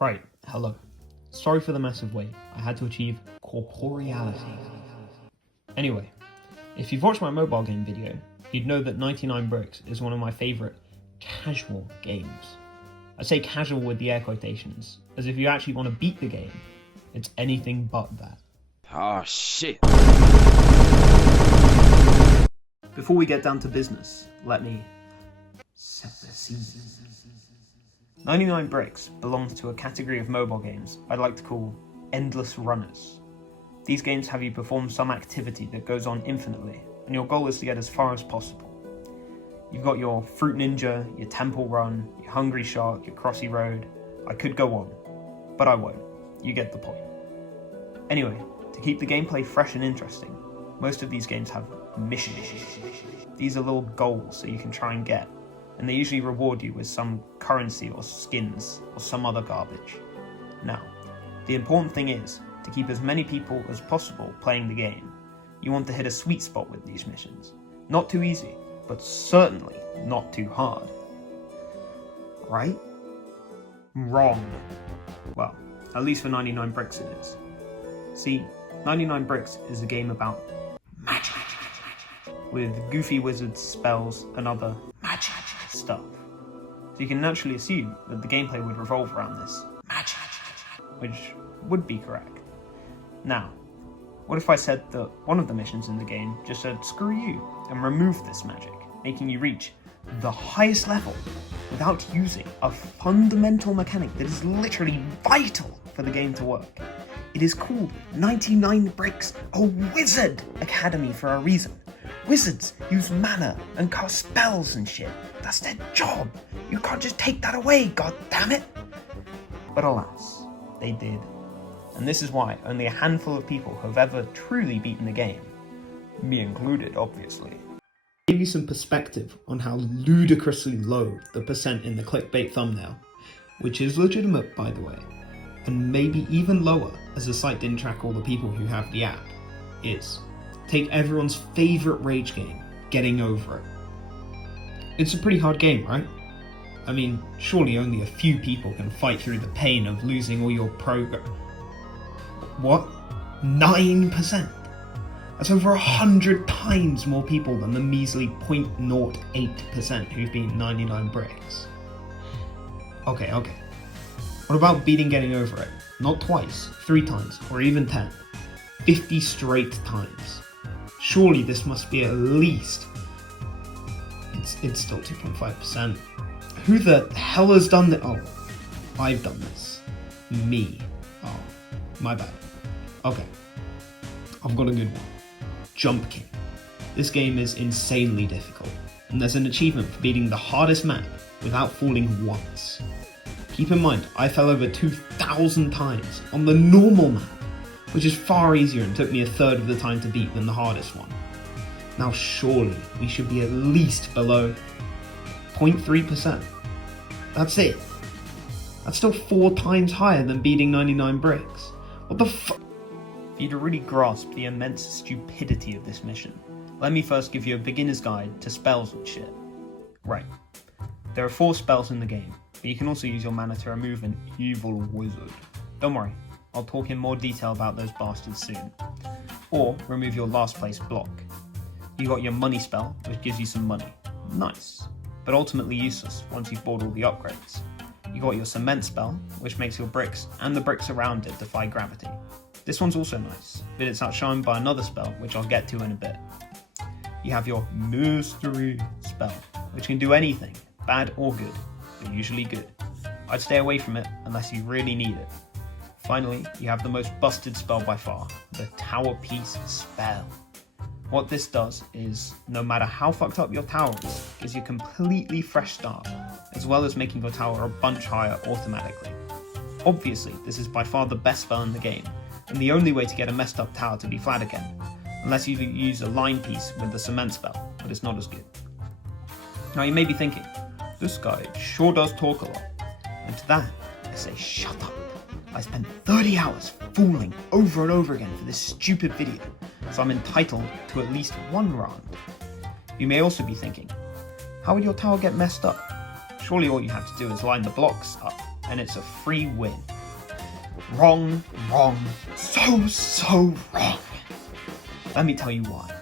Right, hello. Sorry for the massive wait. I had to achieve corporeality. Anyway, if you've watched my mobile game video, you'd know that 99 Bricks is one of my favourite casual games. I say casual with the air quotations, as if you actually want to beat the game, it's anything but that. Oh shit. Before we get down to business, let me set the scene. 99 Bricks belongs to a category of mobile games I'd like to call endless runners. These games have you perform some activity that goes on infinitely, and your goal is to get as far as possible. You've got your Fruit Ninja, your Temple Run, your Hungry Shark, your Crossy Road. I could go on, but I won't. You get the point. Anyway, to keep the gameplay fresh and interesting, most of these games have missions. These are little goals that you can try and get, and they usually reward you with some currency or skins or some other garbage. Now, the important thing is to keep as many people as possible playing the game. You want to hit a sweet spot with these missions. Not too easy, but certainly not too hard. Right? Wrong. Well, at least for 99 Bricks it is. See, 99 Bricks is a game about magic, with goofy wizards, spells, and other magic stuff. So you can naturally assume that the gameplay would revolve around this magic, which would be correct. Now, what if I said that one of the missions in the game just said screw you and remove this magic, making you reach the highest level without using a fundamental mechanic that is literally vital for the game to work? It is called 99 Bricks, a wizard academy for a reason. Wizards use mana and cast spells and shit. That's their job. You can't just take that away, god damn it. But alas, they did. And this is why only a handful of people have ever truly beaten the game. Me included, obviously. Give you some perspective on how ludicrously low the percent in the clickbait thumbnail, which is legitimate by the way, and maybe even lower as the site didn't track all the people who have the app, is. Take everyone's favourite rage game, Getting Over It. It's a pretty hard game, right? I mean, surely only a few people can fight through the pain of losing all your progress. What? 9%? That's over 100 times more people than the measly 0.08% who've beaten 99 Bricks. Okay. What about beating Getting Over It? Not twice, 3 times, or even 10. 50 straight times. Surely this must be at least... It's still 2.5%. Who the hell has done this? Oh, I've done this. Me. Oh, my bad. Okay. I've got a good one. Jump King. This game is insanely difficult, and there's an achievement for beating the hardest map without falling once. Keep in mind, I fell over 2,000 times on the normal map, which is far easier and took me a third of the time to beat than the hardest one. Now surely we should be at least below 0.3%. That's it. That's still 4 times higher than beating 99 Bricks. What the fuck? For you to really grasp the immense stupidity of this mission, let me first give you a beginner's guide to spells and shit. Right. There are 4 spells in the game, but you can also use your mana to remove an evil wizard. Don't worry, I'll talk in more detail about those bastards soon. Or remove your last place block. You got your money spell, which gives you some money. Nice, but ultimately useless once you've bought all the upgrades. You got your cement spell, which makes your bricks and the bricks around it defy gravity. This one's also nice, but it's outshined by another spell, which I'll get to in a bit. You have your mystery spell, which can do anything, bad or good, but usually good. I'd stay away from it unless you really need it. Finally, you have the most busted spell by far, the Tower Piece spell. What this does is, no matter how fucked up your tower is, gives you a completely fresh start, as well as making your tower a bunch higher automatically. Obviously, this is by far the best spell in the game, and the only way to get a messed up tower to be flat again, unless you use a line piece with the cement spell, but it's not as good. Now you may be thinking, this guy sure does talk a lot, and to that, I say shut up. I spent 30 hours fooling over and over again for this stupid video, so I'm entitled to at least one rant. You may also be thinking, how would your tower get messed up? Surely all you have to do is line the blocks up and it's a free win. Wrong, wrong, so wrong. Let me tell you why.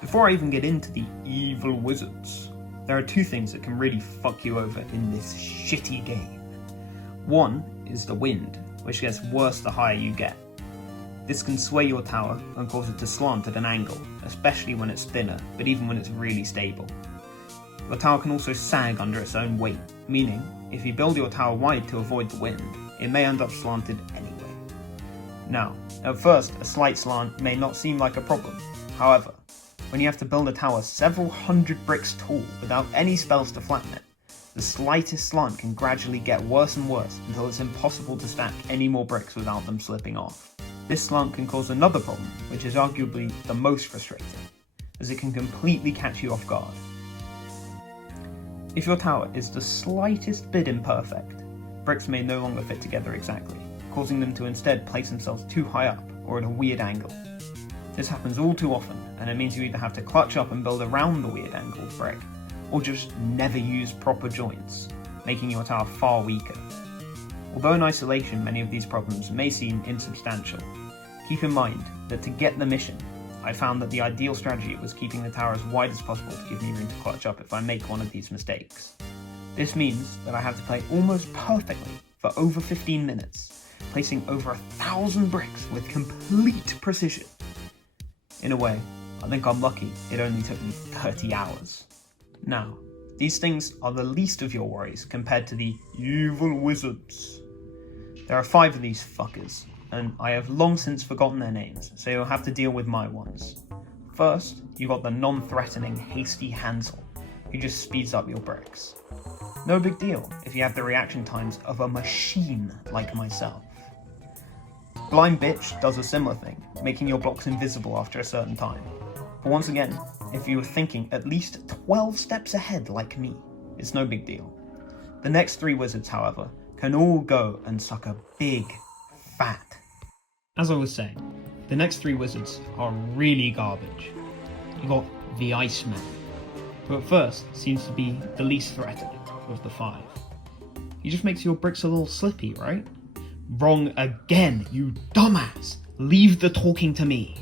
Before I even get into the evil wizards, there are two things that can really fuck you over in this shitty game. One is the wind, which gets worse the higher you get. This can sway your tower and cause it to slant at an angle, especially when it's thinner, but even when it's really stable. Your tower can also sag under its own weight, meaning if you build your tower wide to avoid the wind, it may end up slanted anyway. Now, at first, a slight slant may not seem like a problem. However, when you have to build a tower several hundred bricks tall without any spells to flatten it, the slightest slant can gradually get worse and worse until it's impossible to stack any more bricks without them slipping off. This slant can cause another problem, which is arguably the most frustrating, as it can completely catch you off guard. If your tower is the slightest bit imperfect, bricks may no longer fit together exactly, causing them to instead place themselves too high up or at a weird angle. This happens all too often, and it means you either have to clutch up and build around the weird angled brick, or just never use proper joints, making your tower far weaker. Although in isolation many of these problems may seem insubstantial, keep in mind that to get the mission, I found that the ideal strategy was keeping the tower as wide as possible to give me room to clutch up if I make one of these mistakes. This means that I have to play almost perfectly for over 15 minutes, placing over 1,000 bricks with complete precision. In a way, I think I'm lucky it only took me 30 hours. Now, these things are the least of your worries compared to the evil wizards. There are 5 of these fuckers, and I have long since forgotten their names, so you'll have to deal with my ones. First, you got the non-threatening Hasty Hansel, who just speeds up your bricks. No big deal if you have the reaction times of a machine like myself. Blind Bitch does a similar thing, making your blocks invisible after a certain time. But once again, if you were thinking at least 12 steps ahead like me, it's no big deal. The next 3 wizards, however, can all go and suck a big, fat. As I was saying, the next 3 wizards are really garbage. You got the Iceman, who at first seems to be the least threatening of the 5. He just makes your bricks a little slippy, right? Wrong again, you dumbass! Leave the talking to me!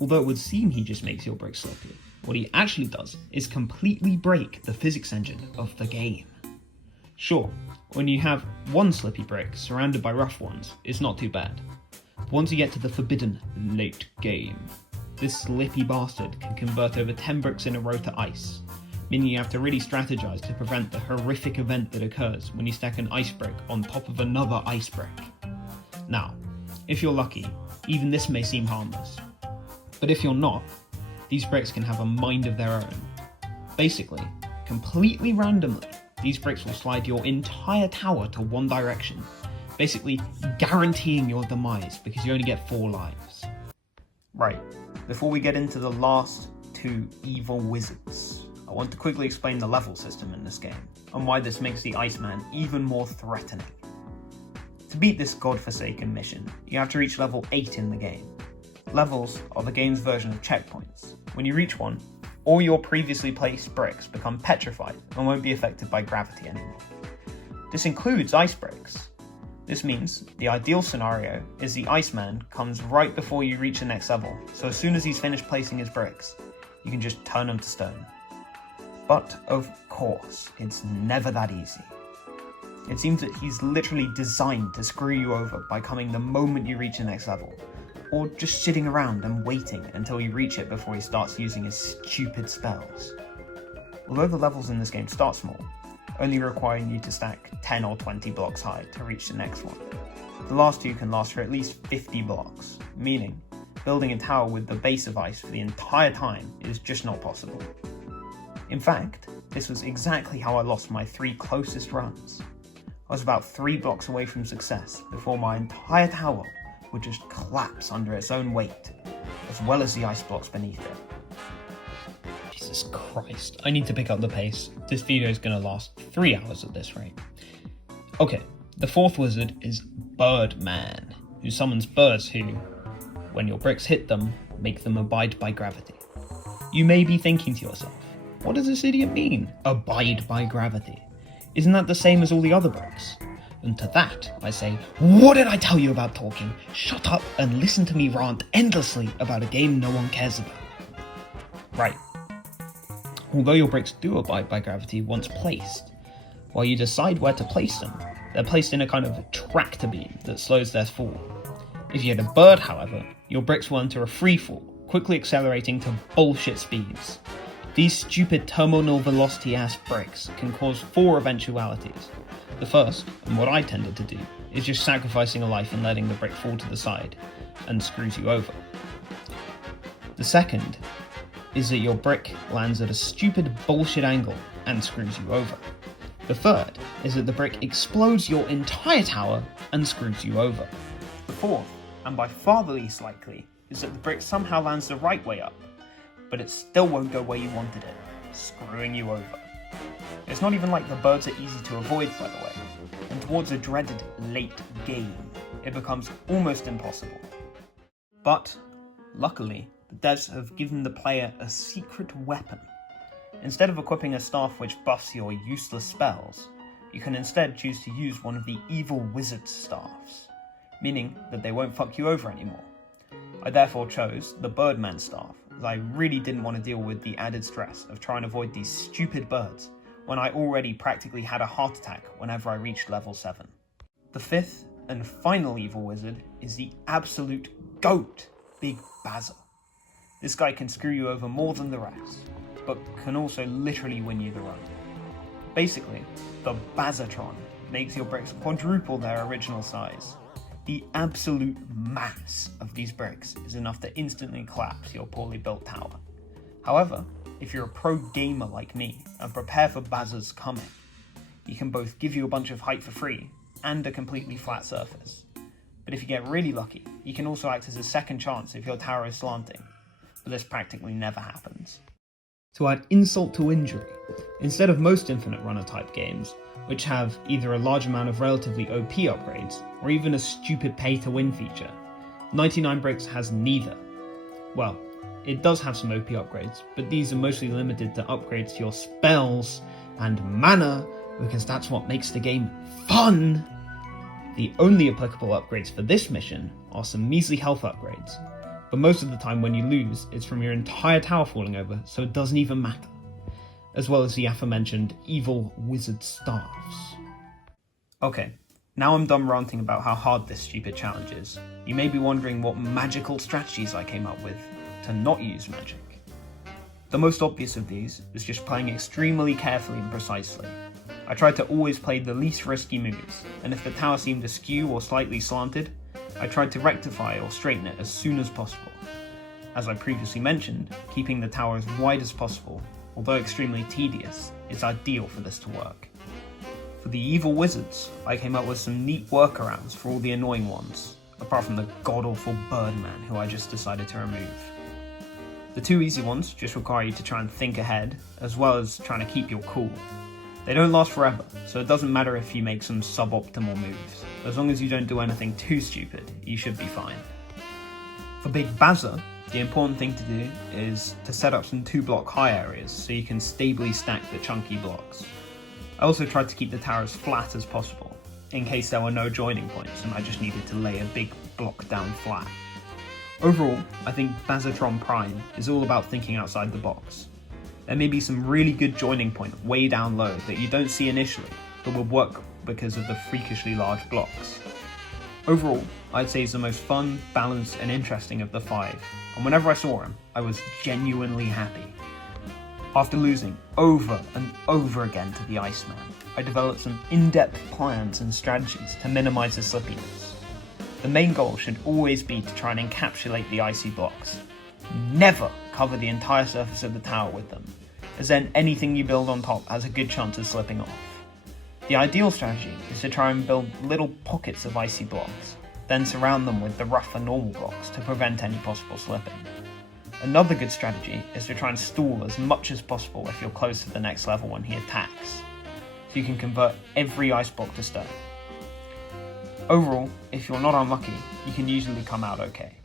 Although it would seem he just makes your bricks slippy, what he actually does is completely break the physics engine of the game. Sure, when you have one slippy brick surrounded by rough ones, it's not too bad. But once you get to the forbidden late game, this slippy bastard can convert over 10 bricks in a row to ice, meaning you have to really strategize to prevent the horrific event that occurs when you stack an ice brick on top of another ice brick. Now, if you're lucky, even this may seem harmless. But if you're not, these bricks can have a mind of their own. Basically, completely randomly, these bricks will slide your entire tower to one direction, basically guaranteeing your demise because you only get 4 lives. Right, before we get into the last 2 evil wizards, I want to quickly explain the level system in this game, and why this makes the Iceman even more threatening. To beat this godforsaken mission, you have to reach level 8 in the game. Levels are the game's version of checkpoints. When you reach one, all your previously placed bricks become petrified and won't be affected by gravity anymore. This includes ice bricks. This means the ideal scenario is the Iceman comes right before you reach the next level, so as soon as he's finished placing his bricks, you can just turn them to stone. But of course, it's never that easy. It seems that he's literally designed to screw you over by coming the moment you reach the next level, or just sitting around and waiting until you reach it before he starts using his stupid spells. Although the levels in this game start small, only requiring you to stack 10 or 20 blocks high to reach the next one, the last 2 can last for at least 50 blocks, meaning building a tower with the base of ice for the entire time is just not possible. In fact, this was exactly how I lost my 3 closest runs. I was about 3 blocks away from success before my entire tower would just collapse under its own weight, as well as the ice blocks beneath it. Jesus Christ, I need to pick up the pace. This video is going to last 3 hours at this rate. Okay, the 4th wizard is Birdman, who summons birds who, when your bricks hit them, make them abide by gravity. You may be thinking to yourself, what does this idiot mean, abide by gravity? Isn't that the same as all the other bricks? And to that, I say, what did I tell you about talking? Shut up and listen to me rant endlessly about a game no one cares about. Right. Although your bricks do abide by gravity once placed, while you decide where to place them, they're placed in a kind of tractor beam that slows their fall. If you hit a bird, however, your bricks will enter a free fall, quickly accelerating to bullshit speeds. These stupid terminal velocity ass bricks can cause 4 eventualities. The first, and what I tended to do, is just sacrificing a life and letting the brick fall to the side, and screws you over. The second is that your brick lands at a stupid bullshit angle and screws you over. The third is that the brick explodes your entire tower and screws you over. The fourth, and by far the least likely, is that the brick somehow lands the right way up, but it still won't go where you wanted it, screwing you over. It's not even like the birds are easy to avoid, by the way, and towards a dreaded late game, it becomes almost impossible. But, luckily, the devs have given the player a secret weapon. Instead of equipping a staff which buffs your useless spells, you can instead choose to use one of the evil wizard's staffs, meaning that they won't fuck you over anymore. I therefore chose the Birdman staff, as I really didn't want to deal with the added stress of trying to avoid these stupid birds when I already practically had a heart attack whenever I reached level 7. The fifth and final evil wizard is the absolute GOAT, Big Bazza. This guy can screw you over more than the rest, but can also literally win you the run. Basically, the Bazzatron makes your bricks quadruple their original size. The absolute mass of these bricks is enough to instantly collapse your poorly built tower. However, if you're a pro gamer like me and prepare for Bazza's coming, he can both give you a bunch of height for free and a completely flat surface. But if you get really lucky, he can also act as a second chance if your tower is slanting, but this practically never happens. To add insult to injury, instead of most Infinite Runner type games, which have either a large amount of relatively OP upgrades, or even a stupid pay-to-win feature, 99 Bricks has neither. Well, it does have some OP upgrades, but these are mostly limited to upgrades to your spells and mana, because that's what makes the game fun! The only applicable upgrades for this mission are some measly health upgrades, but most of the time when you lose, it's from your entire tower falling over, so it doesn't even matter. As well as the aforementioned evil wizard staffs. Okay, now I'm done ranting about how hard this stupid challenge is. You may be wondering what magical strategies I came up with to not use magic. The most obvious of these is just playing extremely carefully and precisely. I tried to always play the least risky moves, and if the tower seemed askew or slightly slanted, I tried to rectify or straighten it as soon as possible. As I previously mentioned, keeping the tower as wide as possible, although extremely tedious, is ideal for this to work. For the evil wizards, I came up with some neat workarounds for all the annoying ones, apart from the god-awful Birdman who I just decided to remove. The two easy ones just require you to try and think ahead, as well as trying to keep your cool. They don't last forever, so it doesn't matter if you make some suboptimal moves. As long as you don't do anything too stupid, you should be fine. For Big Bazza, the important thing to do is to set up some 2-block high areas so you can stably stack the chunky blocks. I also tried to keep the tower as flat as possible, in case there were no joining points and I just needed to lay a big block down flat. Overall, I think Bazzatron Prime is all about thinking outside the box. There may be some really good joining point way down low that you don't see initially, but will work because of the freakishly large blocks. Overall, I'd say he's the most fun, balanced and interesting of the 5, and whenever I saw him, I was genuinely happy. After losing over and over again to the Iceman, I developed some in-depth plans and strategies to minimize the slippiness. The main goal should always be to try and encapsulate the icy blocks. Never cover the entire surface of the tower with them, as then anything you build on top has a good chance of slipping off. The ideal strategy is to try and build little pockets of icy blocks, then surround them with the rougher normal blocks to prevent any possible slipping. Another good strategy is to try and stall as much as possible if you're close to the next level when he attacks, so you can convert every ice block to stone. Overall, if you're not unlucky, you can usually come out okay.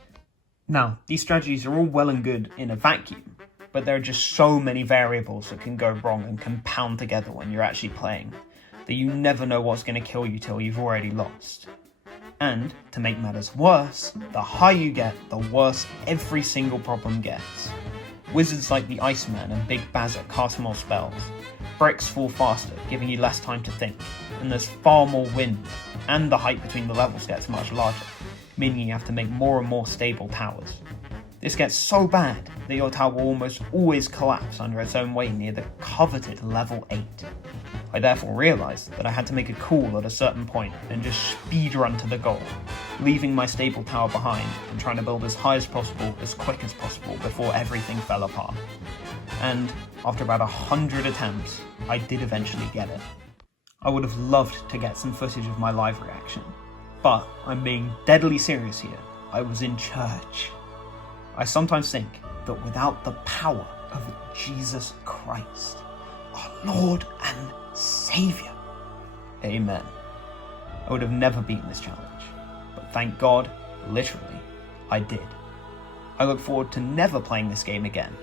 Now, these strategies are all well and good in a vacuum, but there are just so many variables that can go wrong and compound together when you're actually playing, that you never know what's going to kill you till you've already lost. And, to make matters worse, the higher you get, the worse every single problem gets. Wizards like the Iceman and Big Bazza cast more spells. Bricks fall faster, giving you less time to think, and there's far more wind, and the height between the levels gets much larger, meaning you have to make more and more stable towers. This gets so bad that your tower will almost always collapse under its own weight near the coveted level 8. I therefore realised that I had to make a call at a certain point and just speedrun to the goal, leaving my stable tower behind and trying to build as high as possible, as quick as possible before everything fell apart. And after about 100 attempts, I did eventually get it. I would have loved to get some footage of my live reaction, but I'm being deadly serious here. I was in church. I sometimes think that without the power of Jesus Christ, our Lord and Saviour, amen, I would have never beaten this challenge. But thank God, literally, I did. I look forward to never playing this game again.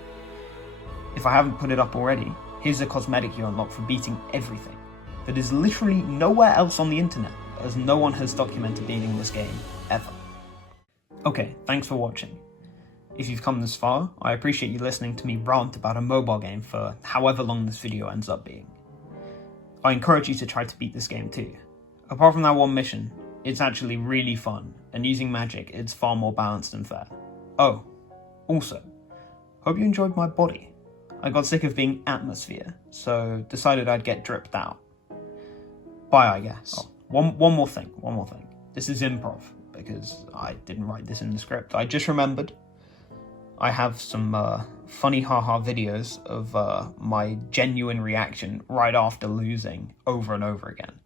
If I haven't put it up already, here's a cosmetic you unlock for beating everything that is literally nowhere else on the internet, as no one has documented beating this game, ever. Okay, thanks for watching. If you've come this far, I appreciate you listening to me rant about a mobile game for however long this video ends up being. I encourage you to try to beat this game too. Apart from that one mission, it's actually really fun, and using magic, it's far more balanced and fair. Oh, also, hope you enjoyed my body. I got sick of being atmosphere, so decided I'd get dripped out. Bye, I guess. Oh, one more thing. This is improv, because I didn't write this in the script. I just remembered I have some funny haha videos of my genuine reaction right after losing over and over again.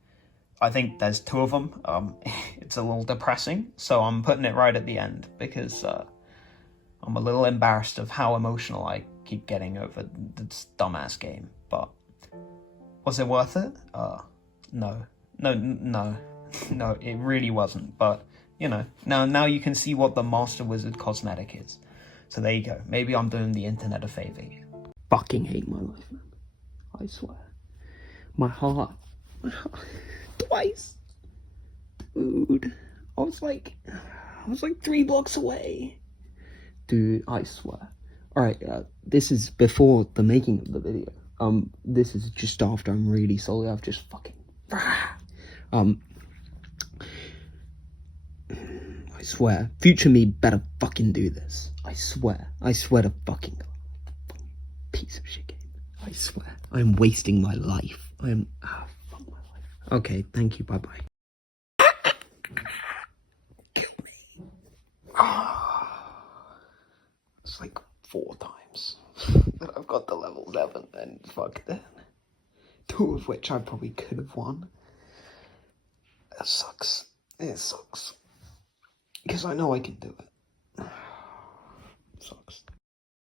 I think there's 2 of them. It's a little depressing, so I'm putting it right at the end, because I'm a little embarrassed of how emotional I keep getting over this dumbass game. But was it worth it? No, it really wasn't. But you know, now you can see what the Master Wizard cosmetic is. So there you go. Maybe I'm doing the internet a favour here. Fucking hate my life, man. I swear. My heart. Twice. Dude. I was like 3 blocks away. Dude, I swear. Alright, this is before the making of the video. This is just after. I'm really sorry. I've just fucking... I swear. Future me better fucking do this. I swear. I swear to fucking God. Piece of shit game. I swear. I'm wasting my life. Fuck my life. Okay, thank you. Bye-bye. Kill me. It's like 4 times that I've got the level 7 and fuck that. 2 of which I probably could have won. That sucks. It sucks. Because I know I can do it. Sucks.